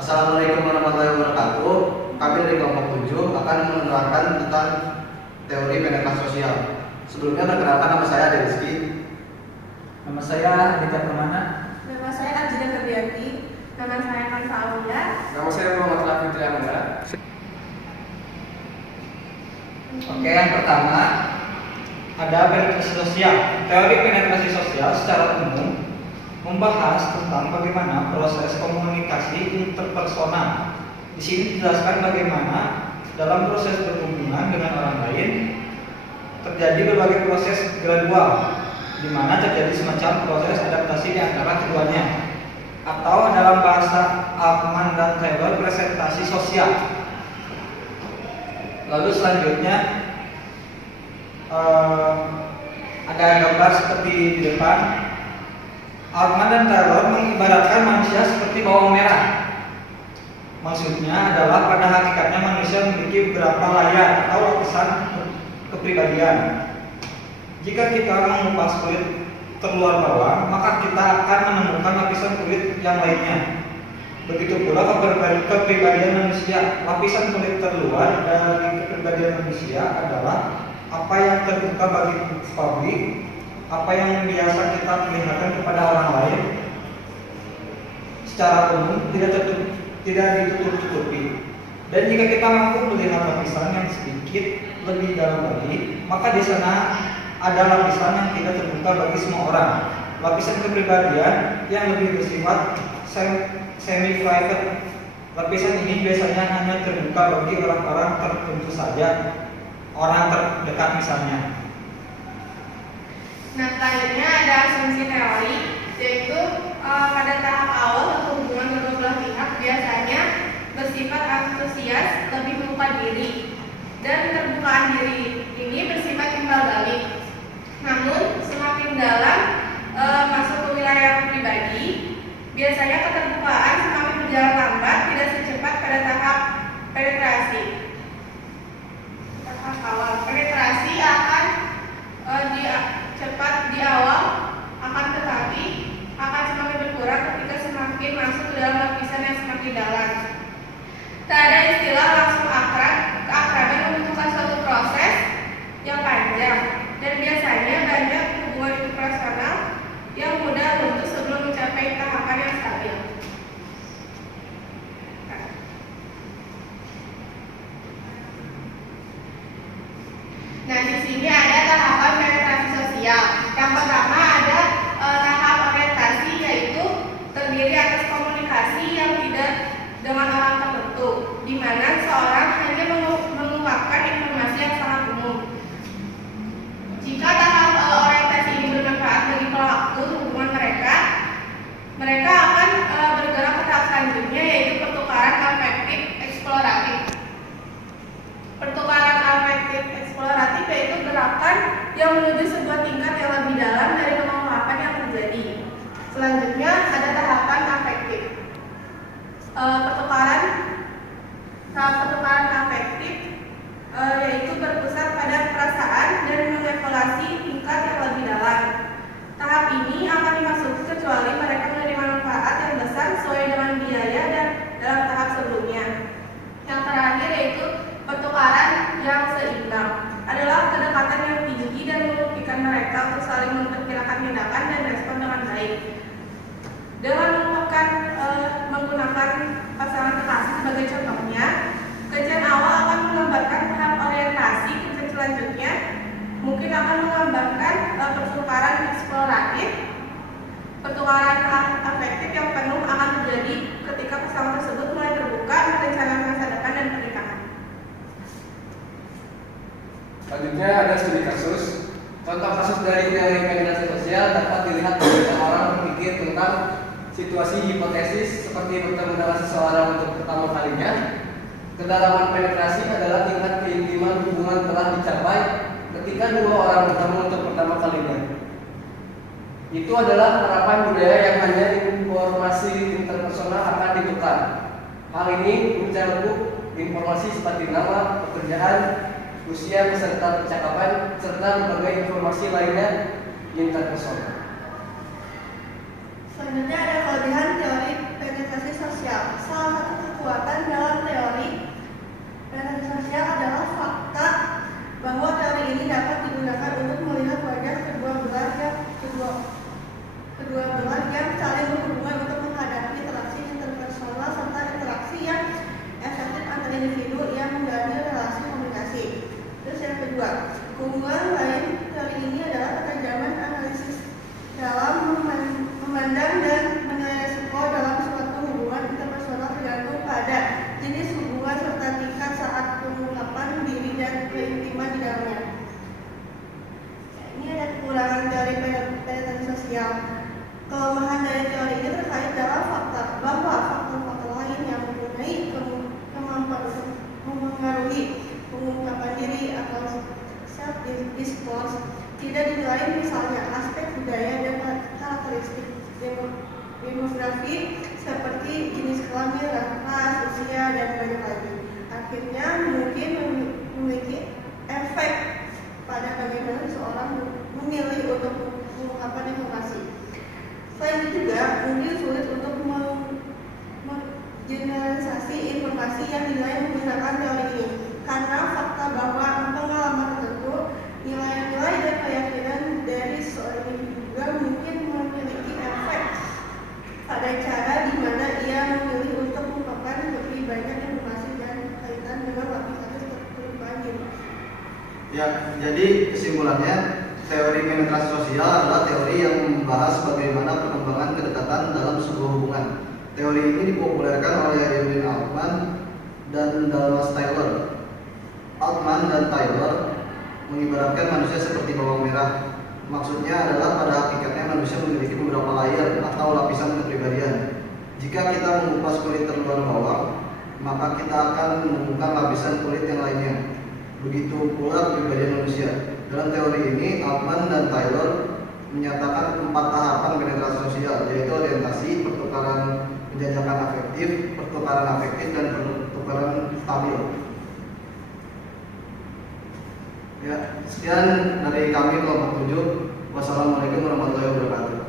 Assalamualaikum warahmatullahi wabarakatuh. Kami dari kelompok 7 akan menerangkan tentang teori penetrasi sosial. Sebelumnya perkenalkan, nama saya Rizky. Nama saya Aditya Permana. Nama saya Arjuna Febrianti. Nama saya Kansa Aulia. Nama saya Muhammad Raffi Amanda. Oke, yang pertama ada penetrasi sosial. Teori penetrasi sosial secara umum membahas tentang bagaimana proses komunikasi interpersonal. Di sini dijelaskan bagaimana dalam proses berhubungan dengan orang lain terjadi berbagai proses gradual, di mana terjadi semacam proses adaptasi di antara keduanya, atau dalam bahasa Altman dan Taylor presentasi sosial. Lalu selanjutnya ada gambar seperti di depan. Altman dan Taylor mengibaratkan manusia seperti bawang merah. Maksudnya adalah pada hakikatnya manusia memiliki beberapa layar atau lapisan kepribadian. Jika kita mengupas kulit terluar bawah, maka kita akan menemukan lapisan kulit yang lainnya. Begitu pula kepribadian manusia. Lapisan kulit terluar dari kepribadian manusia adalah apa yang terbuka bagi publik, apa yang biasa kita perlihatkan kepada orang lain. Secara umum tidak ditutup-tutupi. Dan jika kita mampu melihat lapisan yang sedikit lebih dalam lagi, maka di sana ada lapisan yang tidak terbuka bagi semua orang. Lapisan kepribadian yang lebih bersifat semi-private. Lapisan ini biasanya hanya terbuka bagi orang-orang tertentu saja, orang terdekat misalnya. Nah, selanjutnya ada asumsi teori, yaitu pada tahap awal atau hubungan kedua belah pihak biasanya bersifat antusias, lebih membuka diri, dan keterbukaan diri ini bersifat timbal balik. Namun semakin dalam masuk ke wilayah pribadi, biasanya keterbukaan semakin berjalan lambat, tidak secepat pada tahap penetrasi. Tahap awal penetrasi akan cepat di awal, akan tetapi akan semakin berkurang ketika semakin masuk ke dalam lapisan yang semakin dalam. Tak ada istilah langsung akrab. Keakraban membutuhkan suatu proses yang panjang, dan biasanya banyak hubungan interpersonal yang mudah runtuh sebelum mencapai tahapan yang stabil. Nah, di sini ada tahapan penetrasi sosial. Yang pertama ada tahap orientasi, yaitu terdiri atas komunikasi yang tidak dengan orang tertentu, di mana seorang hanya mengungkapkan informasi yang sangat umum. Jika tahap orientasi ini bermanfaat bagi pelaku hubungan mereka akan bergerak ke tahap selanjutnya, yaitu pertukaran afektif eksploratif. Pertukaran afektif eksploratif yaitu gerakan yang menuju sebuah tingkat yang lebih dalam dari pengungkapan yang terjadi. Selanjutnya ada tahapan afektif. Pertukaran afektif yaitu berpusat pada perasaan dan mengevaluasi tingkat yang lebih dalam. Tahap ini akan dimasuki kecuali mereka menerima manfaat yang besar sesuai dengan biaya dan dalam tahap sebelumnya. Yang terakhir yaitu pertukaran yang seimbang, adalah kedekatan yang tinggi dan memungkinkan mereka untuk saling memperkirakan tindakan dan respon dengan baik. Dengan menggunakan pasangan kekasih sebagai contohnya, kajian awal akan menggambarkan tahap orientasi. Kajian selanjutnya mungkin akan menggambarkan pertukaran eksploratif. Pertukaran afektif yang penuh akan terjadi ketika pasangan tersebut mulai terbuka merencanakan masa depan dan pernikahan. Selanjutnya ada studi kasus. Contoh kasus dari teori penetrasi sosial dapat dilihat ketika orang berpikir tentang situasi hipotesis seperti bertemu dengan seseorang untuk pertama kalinya. Kedalaman penetrasi adalah tingkat keintiman hubungan telah dicapai ketika dua orang bertemu untuk pertama kalinya. Itu adalah harapan budaya yang hanya informasi interpersonal akan ditukar. Hal ini mencakup informasi seperti nama, pekerjaan, usia peserta percakapan, serta berbagai informasi lainnya interpersonal. Selanjutnya ada kelebihan teori penetrasi sosial. Salah satu lain misalnya aspek budaya dan karakteristik demografi seperti jenis kelamin, ras, usia, dan banyak lagi. Akhirnya mungkin memiliki efek pada bagaimana seseorang memilih untuk mengungkapkan informasi. Selain itu juga mungkin sulit untuk menggeneralisasi informasi yang dinilai menggunakan teori ini karena fakta bahwa pengalaman tertentu, nilai-nilai dan keyakinan dari seorang individu juga mungkin memiliki efek pada cara di mana ia memilih untuk mengungkapkan lebih banyak informasi dan kaitan dengan lapisan tertentu. Ya, jadi kesimpulannya teori penetrasi sosial adalah teori yang membahas bagaimana perkembangan kedekatan dalam sebuah hubungan. Teori ini dipopulerkan oleh Irwin Altman dan Dallas Taylor. Altman dan Taylor mengibaratkan manusia seperti bawang merah. Maksudnya adalah pada hakikatnya manusia memiliki beberapa layer atau lapisan kepribadian. Jika kita mengupas kulit terluar bawang, maka kita akan menemukan lapisan kulit yang lainnya. Begitu pula kepribadian manusia. Dalam teori ini, Altman dan Taylor menyatakan 4 tahapan penetrasi sosial, yaitu orientasi, pertukaran penjajakan afektif, dan pertukaran stabil. Ya, sekian dari kami kelompok 7. Wassalamualaikum warahmatullahi wabarakatuh.